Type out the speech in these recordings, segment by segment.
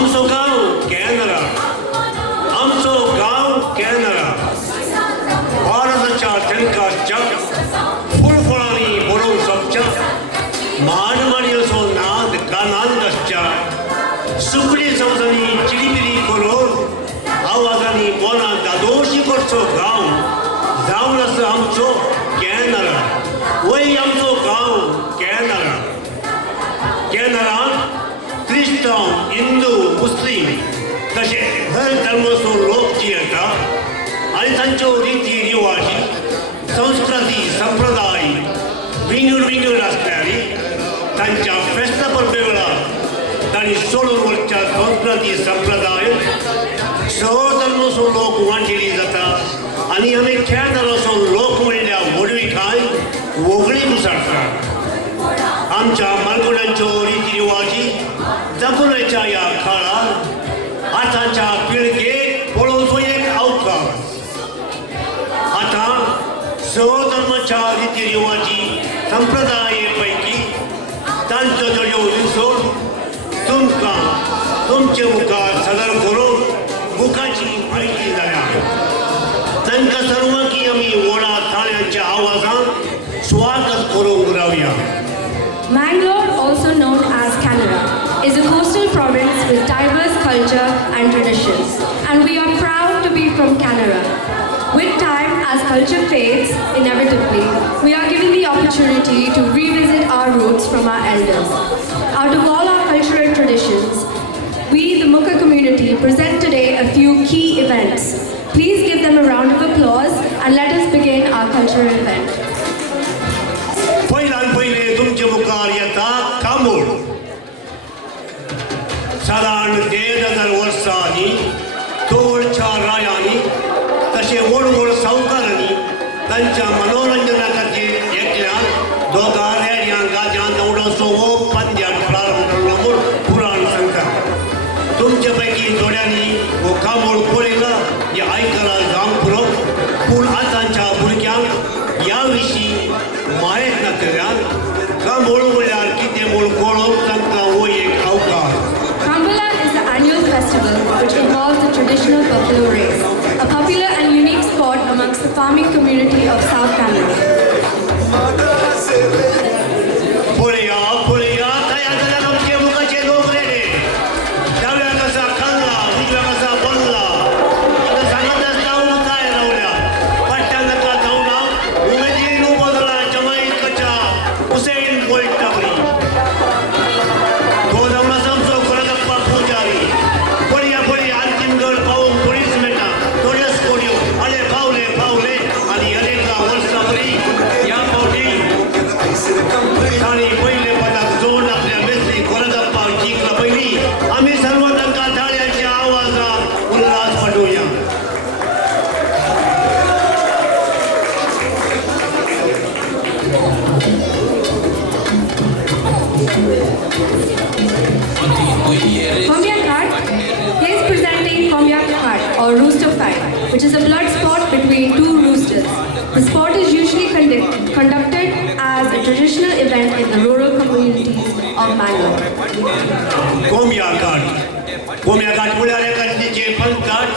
आमचो गांव कॅनरा, आमचो गांव कॅनरा, भारताच्या तेंकाच्या फुलफळांनी भरून सोपच्या, मानमाडीचो नाद कानांत आसच्या, सुकडी समजांनी चिडीपिडी करून आवाजांनी मोना दादोशी करचो गांव जावन आसा आमचो कॅनरा. वय आमचो गांव कॅनरा. कॅनरांत क्रिस्तांव, हिंदू, मुस्लीम तशे हेर धर्माचो लोक जी येता आनी तांच्यो रिती रिवाजी, संस्कृती, संप्रदाय विंगड विंगड आसल्यारी तांच्या फेस्ता परबे वेळार तांणी सोडून वचच्या संस्कृती संप्रदाय सहधर्माचो लोक वांटेली जाता आनी आमी कॅनराचो लोक म्हणल्या वडविकाय वगळी मुसाडटा. आमच्या मालगुड्यांच्यो रिती रिवाजी जपूनाच्या ह्या काळार आतांच्या पिळगेक पळोवचो एक अवकाश. आतां सहधर्माच्या रिती रिवाजी संप्रदाये पैकी तांच्यो जड्यो विसरून तुमकां तुमचे मुखार सादर करून मुखाची म्हायती जाल्या. तांकां सर्वांकी आमी व्हडा ताळ्यांच्या आवाजान स्वागत करूंक रावया. Mangalore, also known as Canara, is a coastal province with diverse culture and traditions, and we are proud to be from Canara. With time, as culture fades, inevitably, we are given the opportunity to revisit our roots from our elders. Out of all our cultural traditions, we, the MUKA community, present today a few key events. Please give them a round of applause and let us begin our cultural event. पहिल्यान पहिले तुमचे मुखार येता commode. साधारण 1,500 वर्सांनी तोडच्या रायांनी तशे व्हड व्हड सावकारांनी तांच्या मनोरंजना खातीर एकल्यान दोगा रेड्यां गाज्यां दवडाचो हो पंद्याक प्रारंभ केल्लो म्हूण पुराण सांगता. तुमचे पैकी थोड्यांनी हो कामोड पळयला हें आयकलां जावंक पुरो, पूण आतांच्या भुरग्यांक ह्या विशीं माहीत नासलेल्यान कामोड म्हणल्यार कितें म्हूण कळोवंक तांकां हो एक अवकाश. Kambala is the annual festival which involves the traditional buffalo race, a popular and unique sport amongst the farming community of South Canara. पळया पळया तयार जाल्यार आमचे मुखाचे लोक रेडे. डाव्या कसा खाल्ला, उजव्या कसा बोल्ला. आतां सांगत आसता उकाय रावल्या. पट्ट्या नाका धांवना, उमेदीन उबो जाला जमैकाच्या हुसैन बोल्ट टाकली. तो जावन आसा आमचो कोलगप्पा पुजारी. पळया पळया अंतीम गड पावोवंक थोडीच मेळटा. थोड्योच कोडयो आले पावले पावले आनी अनेका वर्सां बरी ह्या फावटी तांणी पयले पदाक जोड आपल्या मेस्त्री कोलगप्पाक जिंकला पयलीं आमी सर्व तांकां थाळ्यांच्या आवाजान Ulhas वाटोवया. Komyak Ghat, he is presenting Komyak Ghat or rooster fight, which is a blood sport between two roosters. The sport is usually conducted as a traditional event in the rural communities of Mangalore. कोम्या घाट म्हळ्यार एका नदीचे पंचघाट,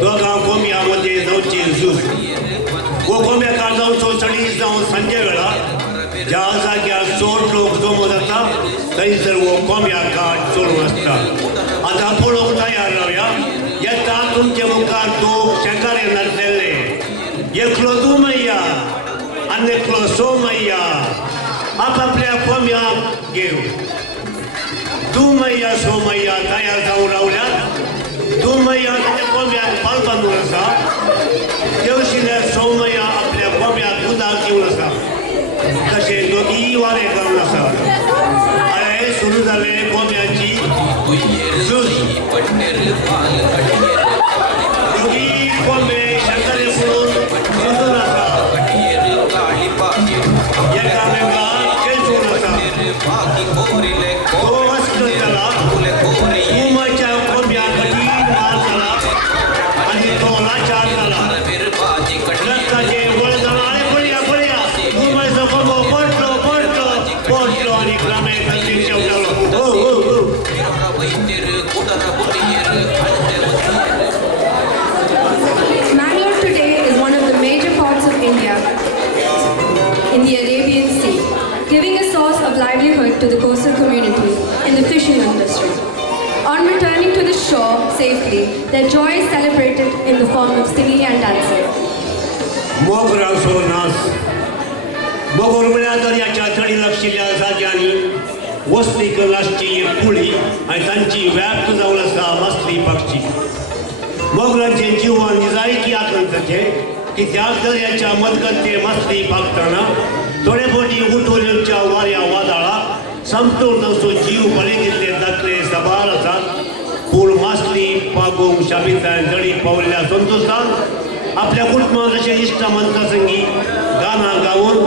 दोगां कोम्यामध्ये जावचे झूज. हो कोम्या घाट जावचो सडीस जावं संजे वेळार ज्या जाग्यार चोर लोक जमो जाता थंयसर हो कोम्या घाट चलून आसता. आतां पळोवंक तयार रावया. येता तुमचे मुखार तोप शेकारे नासलेले. एकलो दुमय्या आनी एकलो सोमय्या आपापल्या कोम्याक घेवन दुमय्या सोमय्या तयार जावन रावल्यात. दुमय्या ताच्या कोंब्याक पाल बांदून आसा. देवशिल्ल्या सोमय्या आपल्या कोंब्याक उदक दिवन आसा. तशे दोगी वारे घालून आसा. आरे सुरू जाले कोंब्याची झूज. दोगी कोंबे शेकारे पळोवन झुजून आसा. एकामेकाक खेळसून आसा. तो वस्त जाला. उमाच्या कोंब्याक कठीण मार जाला आनी तो लाचार जाला. रक्ताचे वळ जावन आरे पळया पळया उमाचो कोंबो पडलो पडलो पडलो आनी ग्रामे खातीर शेवटालो. of livelihood to the coastal community in the fishing industry. On returning to the shore safely, their joy is celebrated in the form of singing and dancing. मोगरांचो नाच मोगोरमळ्या दर्याच्या तडीला आशिल्ल्या जाग्यांनी वस्ती कलाची एक कुळी आनी तांची व्याप्त जावन आसा मसली पक्षी. मोगरांचे जिवन निजायकी आकांक्षाचे की त्या दर्याच्या मजगते मसली पागतना थोडे फावटी उठोल्यांच्या वाऱ्या वादळाक समतोल तांचो जीव बळी दिल्ले दाखले सबार आसात. पूण मासली पागूंक शाबितान दडी पावल्ल्या संतोशान आपल्या कुटुंबां जशे इश्टमंता संगी गाणां गावन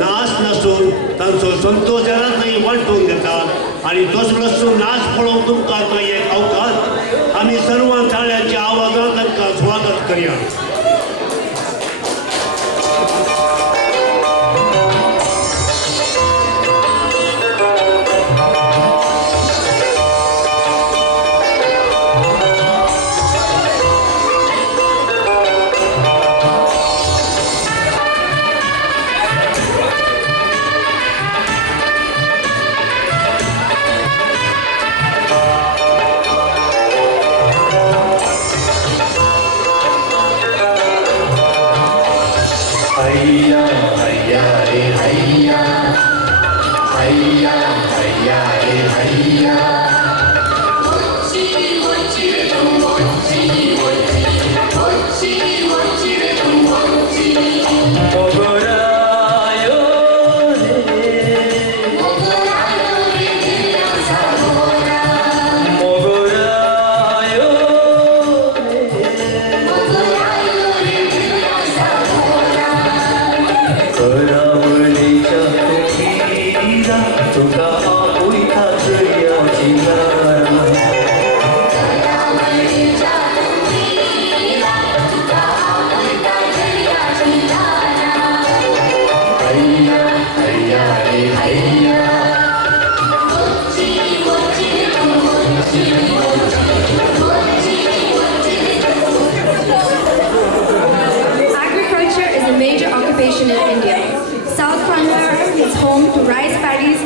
नाच नाचून तांचो संतोश हेरांतय वांटून घेतात. आनी तसलो नाच पळोवन तुमकां तो एक अवकाश आमी सर्व थाळ्याच्या आवाजान तांकां स्वागत करया.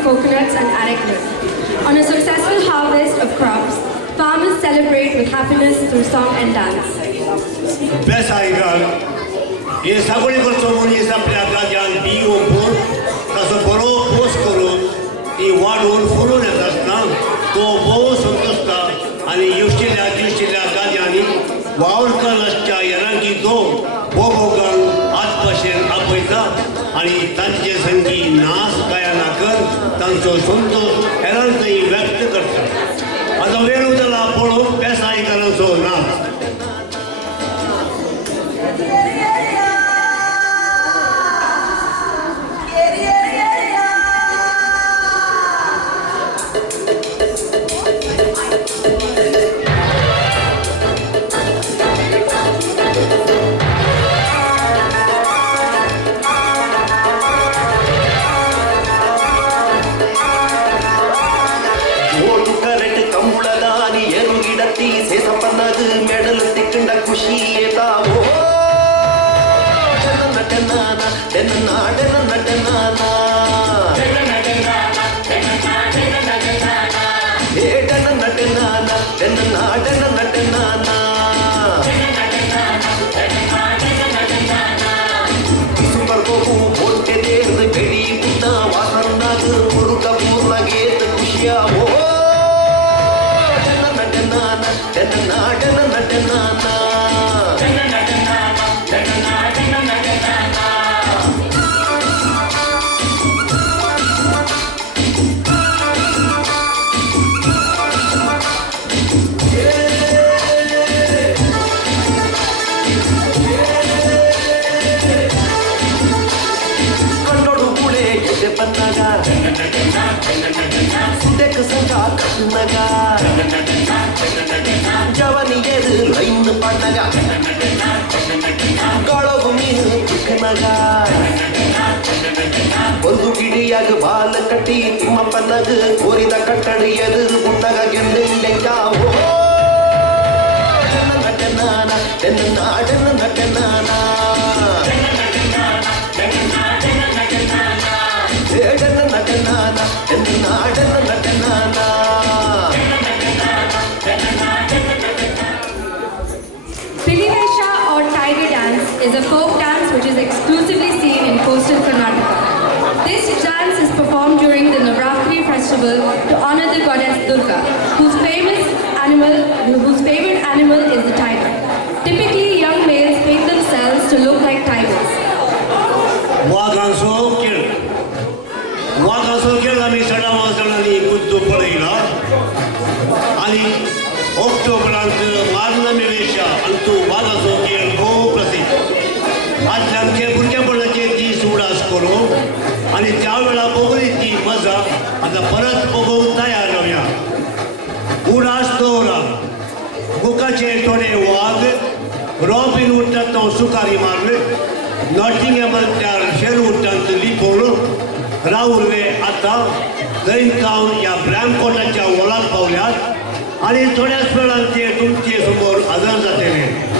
Coconuts and areca. On a successful harvest of crops, farmers celebrate with happiness through song and dance. बेसायगार हे सगळे कडचो मनीस आपल्या गाद्यान बी ओंपून ताचो बरो पोस करून ती वाडून फुलून येता आसतना तो भोव संतोषता आनी येवशिल्ल्या दिवशिल्ल्या गाद्यांनी वावरकर आसच्या येरांगी तो भोगोगांक आज भशेन आपयता आनी तांचे संगी नाच गायना कर तांचो संतोष हेरांतय व्यक्त करता. आतां वेळ उदला पळोवन बेसायकारांचो नाच. ಒಂದು ಗಿಡಿಯಾಗ ಬಾಲ ಕಟ್ಟಿ ತಿಮ್ಮಪ್ಪನಗ ಕೋರಿದ ಕಟ್ಟಡಿ ಎದುರು ಗುಡ್ಡಗ ಗೆಂದೆಂಡೆಂಗ ನಟನಾನ ನಟನಾನ ನಟನಾನ ನಟನಾನ Pilivesha or tiger dance is a folk dance which is exclusively seen in coastal Karnataka. This dance is performed during the Navratri festival to honor the goddess Durga, whose favorite animal is the tiger. Typically, young males paint themselves to look like tigers. वाघांचो खेळ आम्ही 16 जाणांनी कुद्दू पळयला आणि ऑक्टोबरांत मार्नमेवेशा अंतू वाघाचो खेळ खूब प्रसिद्ध आज आमचे भुरगेपणाचे दीस उडास करून आणि त्या वेळा बघली ती मजा आता परत बघूंक तयार रावया उडास दवरा बुकाचे थोडे वाघ रॉबिन उडटात तो सुकारी मारले नॉटिंगहॅमांतल्या शेरवुडांत लिपोवन रावले आता दैनकावन या ब्रॅमकोटाच्या वळाक पावल्यात आणि थोड्याच वेळान ते तुमचे समोर हजर जातले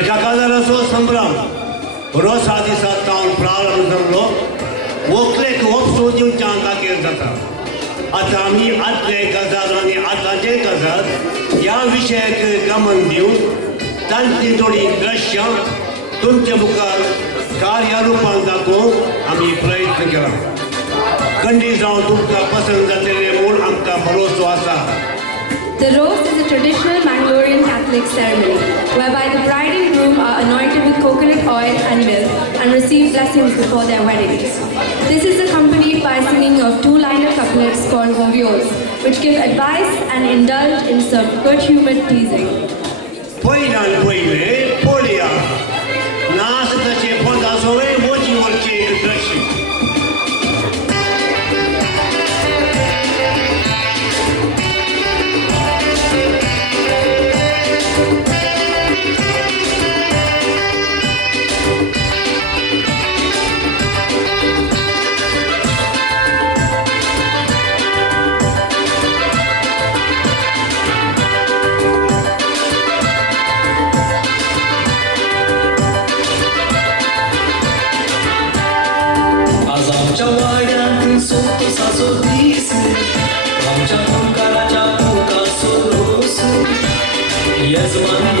एका काजाराचो संभ्रम रोसा दिसा जावन प्रारंभ जाल्लो व्हंकलेक वोपसो दिवच्या दाखयत जाता आतां आमी आदले गजाल आनी आतांचे गजाल ह्या विशयाक गमन दिवन तांची थोडी दृश्यां तुमचे मुखार कार्य रुपान दाखोवंक आमी प्रयत्न केला खंडी जावन तुमकां पसंद जातलें म्हूण आमकां भरोसो आसा. The roast is a traditional Mangalorean Catholic ceremony whereby the bride and groom are anointed with coconut oil and milk and receive blessings before their weddings. This is accompanied by singing of two-liner couplets called hovios, which give advice and indulge in some good-humored teasing. Poilan poile, polia, nas tace podazove voci orice introduction.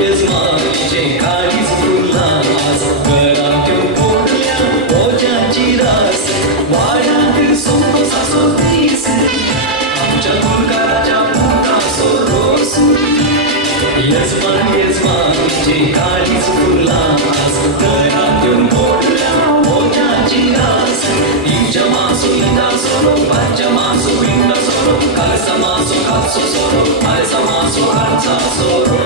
Yezman, ce cariz frulas, găratiu pornea, ogea giras, oaia din somno s-a sortis, am ceatul caracea puta sorosu. Yezman, ce cariz frulas, găratiu pornea, ogea giras, inja maso inda soro, pacha maso inda soro, calza maso calzo soro, alza maso alza soro.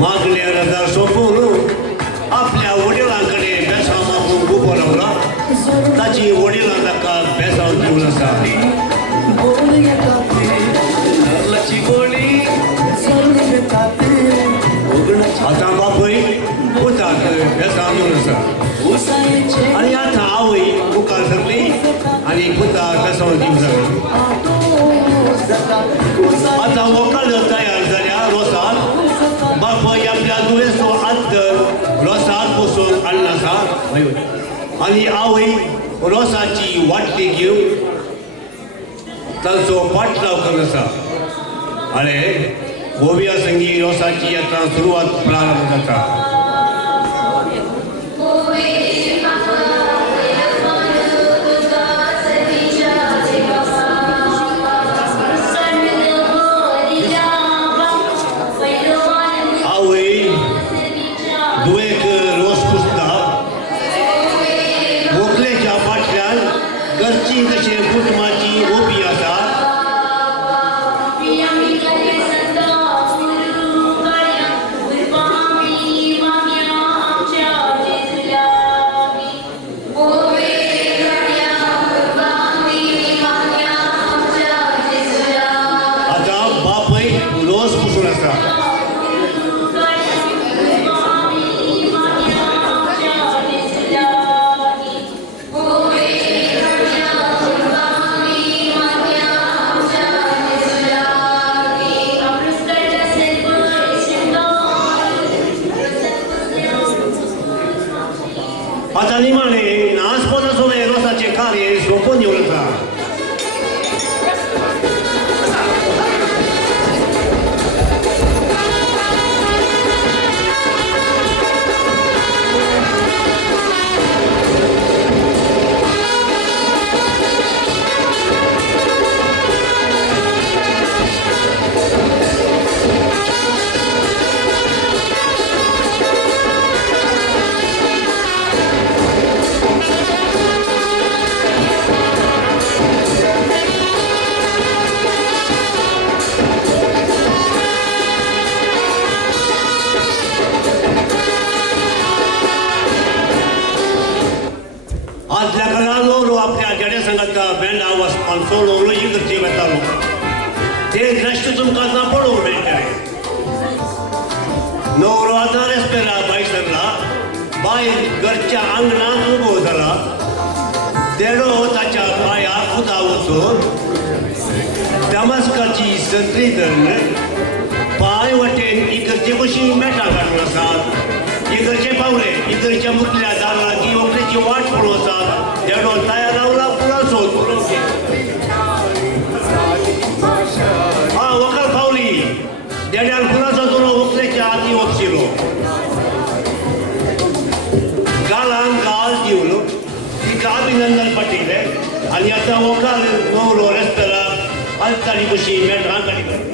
मागल्या रजा सोपून आपल्या वडिलांकडे बेसांव मागून उबो रावला ताची वडिलां ताका बेसांव दिवन आसा आतां बापूय पुताक बेसांव दिवन आसा आनी आतां आवय मुखार सरली आनी पुताक बेसांव दिवंक लागली आतां व्हंकल तयार जाल्या रोसाक बापूय आपल्या दुयेंसो आदर रोसाक बसून हाडला आसा आणि आवय रोसाची वाटली घेऊन तांचो पाठलाव करत आसा आणि गोविया संगी रोसाची यात्रा सुरवात प्रारंभ जाता. आता निमाणे नासपदासून रोसाचे कार्य सोपून येऊन आसा. आदल्या काळात आपल्या जडे संघाचा बँड आवाज पानसोल ओलोजी करचे वतालो ते दृश्य तुमकां ना पळोवंक मेळटलें. न्हवरो आतां रेस्पेरा बायसरला बायल घरच्या आंगणांत उबो जाला. देडो ताच्या पांयाक उदक वचून दमास्काची सत्री धरून पांय वटेन इगर्जे बशी मेटां घालून आसात. इगर्जे पावले इगर्च्या मुखल्या दारां की व्हंकलेची वाट पळोवन आसात. देडो तयार रावला पुरो सोद व्हंकल पावली. देड्यान पुराचो तुरो व्हंकलेच्या हाती वपशिलो. गालांक गाल दिवन तिका अभिनंदन पटयलें आनी आतां व्हंकल न्हवरो रेस्पेराक आलतारी बशी मेटां घाली.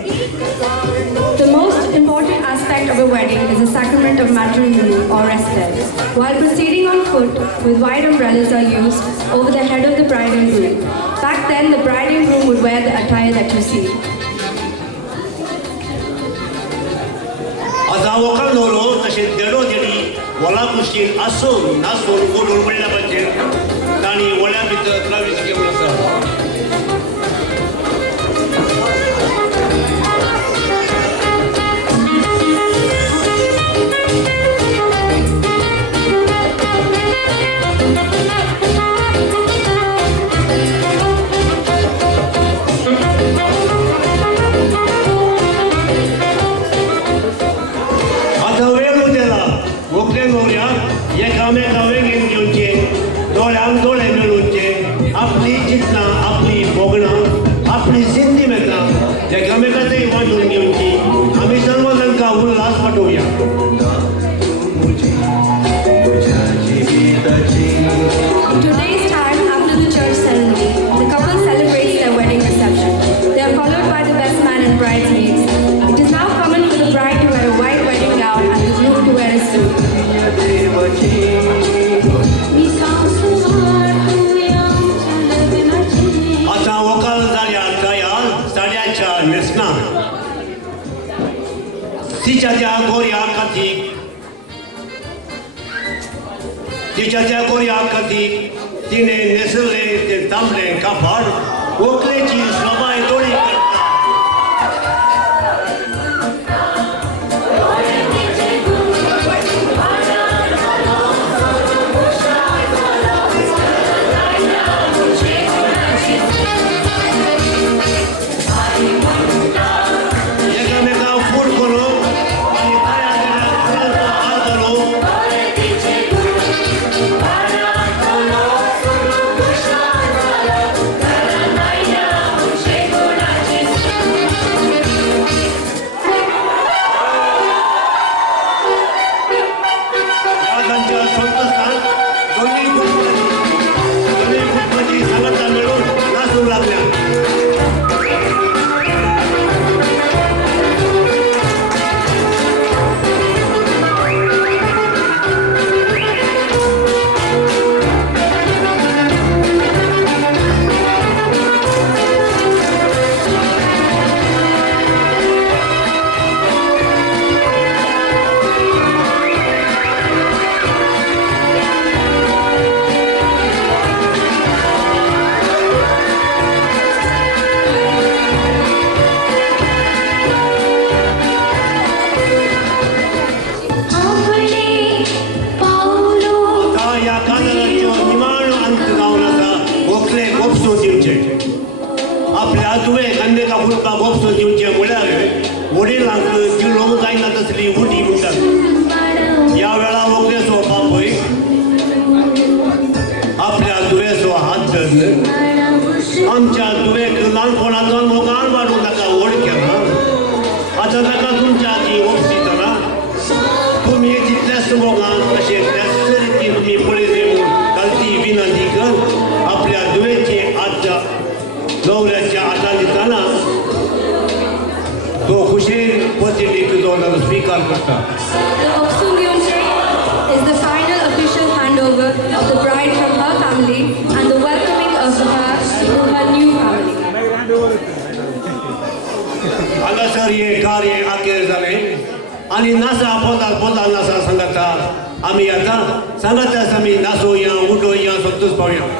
The most important aspect of a wedding is the sacrament of matrimony or rested. While proceeding on foot, with wide umbrellas are used over the head of the bride and groom. Back then, the bride and groom would wear the attire that you see. आता वखल न्हवरो तशें देडो देडी व्हला कुशीन आसून नासून बोलून म्हणल्या पाहिजे तांणी वळ्या भितर प्रवेश केलो आसा. एकामेकावेगेन घेवचे दोळ्यांक दोळे मेळोवचे आपली चिंतनां आपली भोगणां आपली सिंधी मेळटा एकामेकाचेय वांटून घेवची. आमी सर्व तांकां Ulhas पाठोवया. Today's time, after the church ceremony, the couple celebrates their wedding reception. They are followed by the best man and bridesmaids. It is now common for the bride to wear a white wedding gown and the groom to wear a suit. आता वकाल जाल्या तयार साड्याच्या न्हेसणां तिच्या त्या गोऱ्या कातीक तिने नेसले ते तांबडे कापड व्हंकलेची सोबाय दोळी करता. शांत जावन आसा गोखले गोपसून दिवचे आपल्या तुवें कन्नेका फुलका गोपसून दिवचे म्हळ्यार वडिलांक जिलोवंक जायना तसली उडी म्हणटात ह्या वेळा व्हंकलेचो बापूय आपल्या दुवेचो हात धरलो आमच्या दुवेक ल्हानपणांतल्यान मोगान वाडूंक ताका व्हड केला आतां ताका तुमच्या हाती वखदितना तुमी तितल्याच मोगान अशें त्याच रितीन तुमी पळयले म्हूण घालती विनंती कर आपल्या दुवेची हात न्हवऱ्याच्या हातान दितना तो खुशेन पतीक तो स्वीकार करता. The Oksungyonche is the final official handover of the bride from her family and the welcoming of her to her new family. हांगासर हे कार्य आखेर जालें आनी नासा पोंदा नासा सांगाता आमी आतां सांगाता आमी नाचोवया उडोवया संतोश पावया.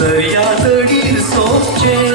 दर्या तडीर सोपचे